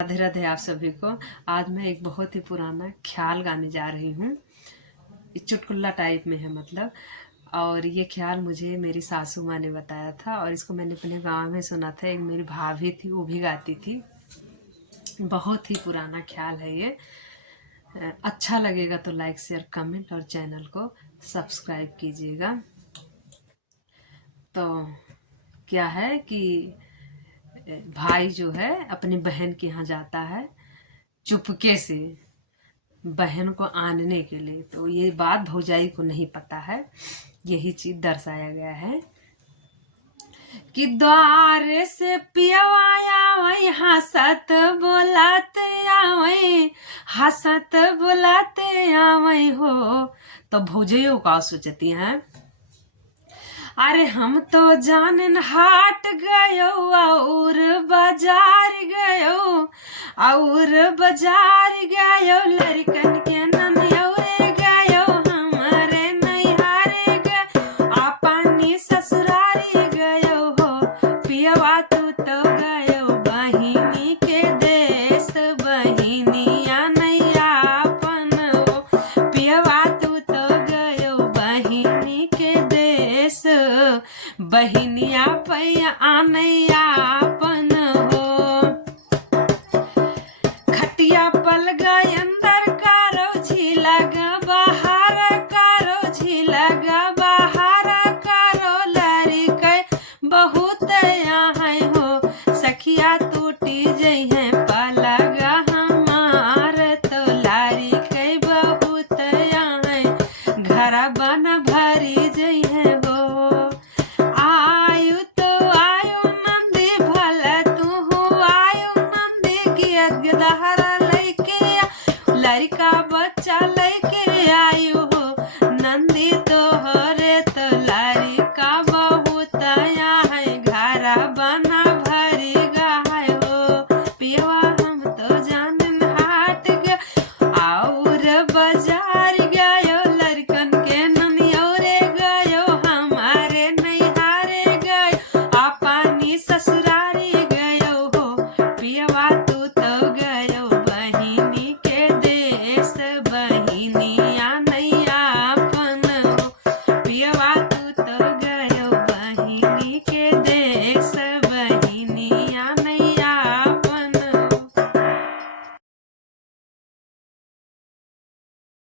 राधे राधे आप सभी को। आज मैं एक बहुत ही पुराना ख्याल गाने जा रही हूँ। चुटकुला टाइप में है मतलब। और ये ख्याल मुझे मेरी सासू माँ ने बताया था और इसको मैंने अपने गांव में सुना था। एक मेरी भाभी थी, वो भी गाती थी। बहुत ही पुराना ख्याल है ये। अच्छा लगेगा तो लाइक शेयर कमेंट और चैनल को सब्सक्राइब कीजिएगा। तो क्या है कि भाई जो है अपनी बहन के यहाँ जाता है चुपके से बहन को आनने के लिए। तो ये बात भौजाई को नहीं पता है। यही चीज दर्शाया गया है कि द्वार से पियवाया वही हंसत बोलाते आवई, हंसत बोलाते आवई हो। तो भौजाइयों का सोचती हैं, अरे हम तो जानन हाट गयो और बाजार गयो, और बाजार गयो लड़कन के ननियौरे गयो, हमारे नैहारे गयो अपनी ससुरारी गयो हो। पियवा तू तो गयो बहिनी के देश, बहिनिया नैया अपन हो। पियवा तू तो गयो बहिनी के देश, बहिनिया पैया आनैया अपन हो। खटिया पल गए अंदर कारो झिलग बाहर, कारो झिलग बाहर कारो लड़के बहुत यहाँ हो। सखिया टूटी जई है पलग हमार, तो लड़के बहुत यहाँ घर बन भरी जई है हो। आयु तो आयु नंदी भल तू हो, आयु नंदी की अगदहरा लैके लड़का बच्चा लैके आयु